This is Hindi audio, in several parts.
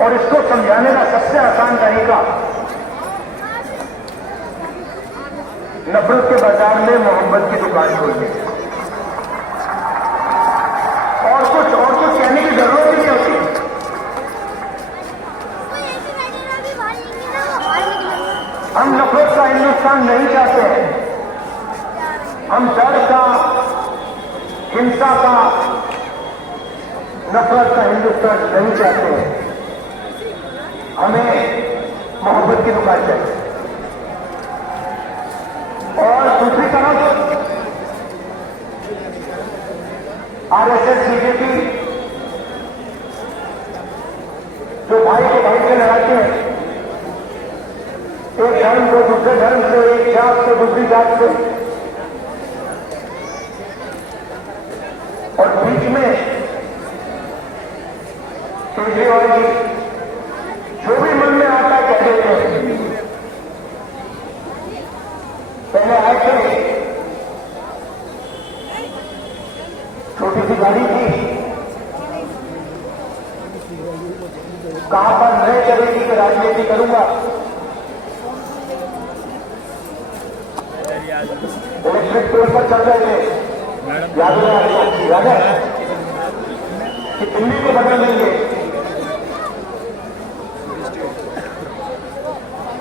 और इसको समझाने का सबसे आसान तरीका नफरत के बाजार में मोहब्बत की दुकान खोलनी। और कुछ कहने की जरूरत ही नहीं होती। हम नफरत का हिंदुस्तान नहीं चाहते हैं। हम डर का, हिंसा का, नफरत का हिंदुस्तान नहीं चाहते हैं। हमें मोहब्बत की दुकान चाहिए। और दूसरी तरफ आरएसएस, बीजेपी जो भाई को भाई से लड़ाते हैं, एक धर्म को दूसरे धर्म से, एक जात से दूसरी जात से, और बीच में केजरीवाल जी जो भी मन में आता कह देते हैं। पहले आए थे, छोटी सी गाड़ी थी, कहां पर मैं करेगी कि राजनीति करूंगा। इलेक्ट्रिक टोल पर चल रहे थे, याद है कि दिल्ली को बदल देंगे।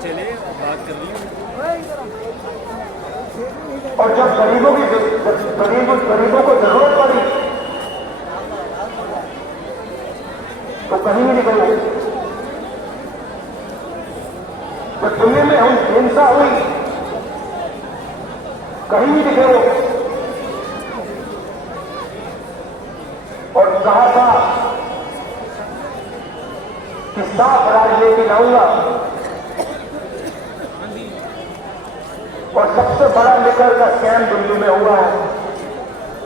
चलिए बात कर ली। और जब गरीबों को जरूरत पड़ी तो कहीं नहीं निकले। जब दिल्ली में हम हिंसा हुई कहीं नहीं दिखे वो। और कहा था कि साफ राजनीति लाऊंगा। और सबसे बड़ा लिकर का स्कैम दिल्ली में हुआ है।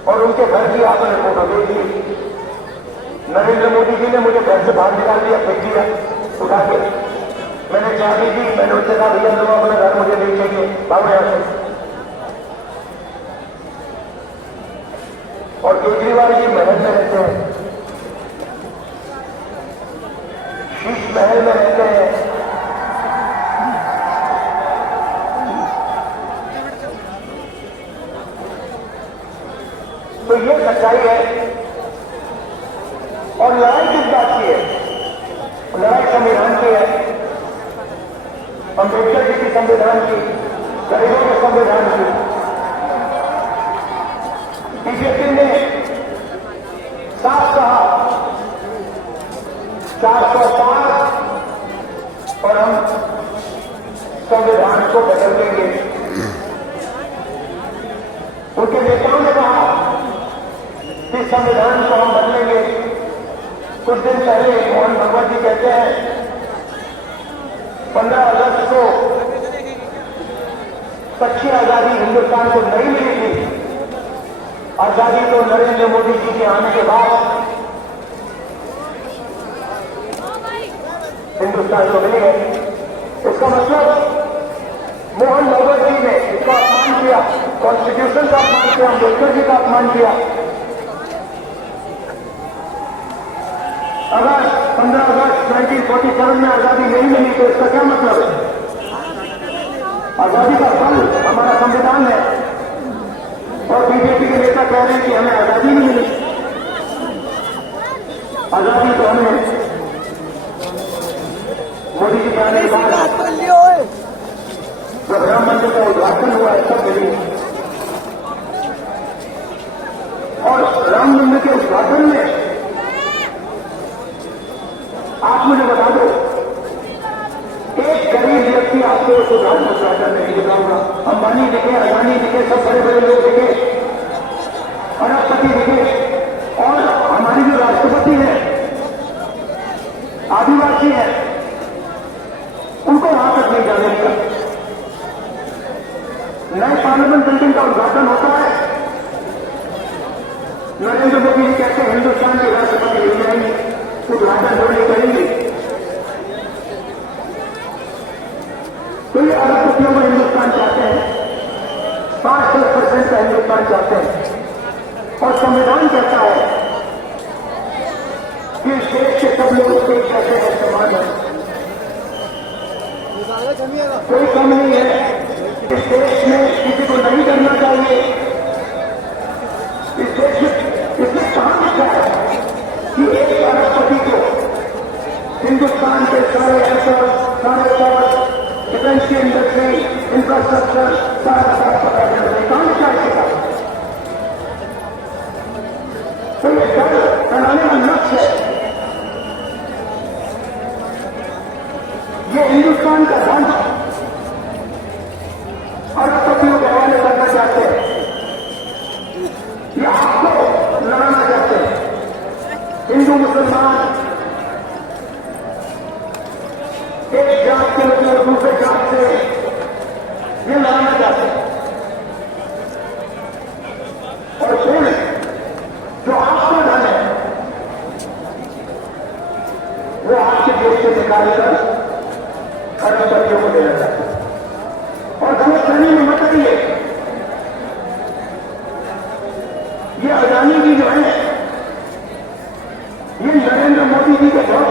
और उनके घर की आपने फोटो देखी। नरेंद्र मोदी जी ने मुझे घर से बाहर निकाल दिया, फेंक दिया उठा के। मैंने चाबी दी, मैंने उनसे कहा भैया लोग अपना घर मुझे नहीं चाहिए, भागो यहां से। और केजरीवाल जी महल में रहते हैं, शीश महल में रहते हैं। तो ये सच्चाई है। और लड़ाई किस बात की है? लड़ाई संविधान की है, अम्बेडकर जी की संविधान की, गरीबों के संविधान की। बीजेपी ने साफ कहा 405 और हम संविधान को बदल देंगे। उनके नेताओं ने कहा कि संविधान को हम बदलेंगे। कुछ दिन पहले मोहन भगवत जी कहते हैं 15 अगस्त को सच्ची आजादी हिंदुस्तान को नहीं मिली थी। आजादी तो नरेंद्र मोदी जी के आने के बाद हिंदुस्तान को मिली है। इसका मतलब मोहन भगवत जी ने इसका अपमान किया, कॉन्स्टिट्यूशन का अपमान किया, अम्बेडकर जी का अपमान किया। अगर 15 अगस्त 1947 में आजादी नहीं मिली तो इसका क्या मतलब है? आजादी का फल हमारा संविधान है। और बीजेपी के नेता कह रहे हैं कि हमें आजादी नहीं मिली। आजादी तो हमें मोदी जी के आने के बाद जब राम मंदिर का उद्घाटन हुआ है तब मिली। और राम मंदिर के उद्घाटन में आप मुझे बता दो, एक गरीब व्यक्ति आपको उस उद्घाटन नहीं दिखाऊंगा। अंबानी दिखे, अडानी दिखे, सब बड़े बड़े लोग दिखे, अरबपति दिखे, और हमारी जो राष्ट्रपति है आदिवासी है, उनको वहां तक नहीं जाने दिया। नए पार्लियामेंट बिल्डिंग का उद्घाटन होता है, नरेंद्र मोदी जी कहते हैं हिंदुस्तान के राष्ट्रपति नहीं जाएंगे, उद्घाटन जो नहीं करेंगे। तो ये अरबपतियों को हिंदुस्तान चाहते हैं, 5-10% का हिंदुस्तान चाहते हैं। और संविधान कहता है कि देश के सब लोग एक जैसे हैं, समान कोई कम नहीं है। इस देश में किसी को नहीं करना चाहिए। इस देश में इसमें कहां लिखा है कि एक अरबपति को हिंदुस्तान के सारे एयरपोर्ट, सारे पोर्ट, डिफेंस इंडस्ट्री, इंफ्रास्ट्रक्चर सारा पता चलता है। कहां लिखा है इसका? तो ये डर बनाने का लक्ष्य है। ये हिंदुस्तान का धन अरबपतियों के हवाले करना चाहते हैं। ये आपको लड़ाना चाहते हैं। हिंदू मुसलमान एक जात के लोग दूसरे जात से ये लड़ाना चाहते हैं। और फिर जो आपका धन है वो आपके देश से निकालकर अरबपतियों को देना चाहते हैं। और गलतफहमी में मत आइए। ये अडानी जी जो है ये नरेंद्र मोदी जी के बहुत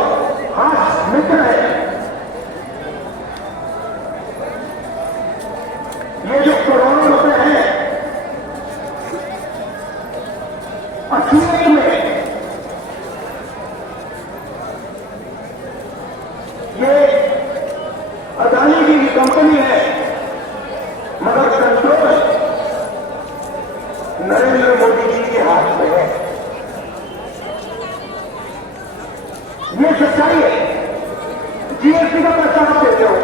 खास मित्र है। ये जो करोड़ों रुपए हैं असलियत में ये अडानी जी की कंपनी है, मगर कंट्रोल नरेंद्र मोदी जी के हाथ में है। ये सच्चाई है। जीएसटी का प्रस्ताव देते हो,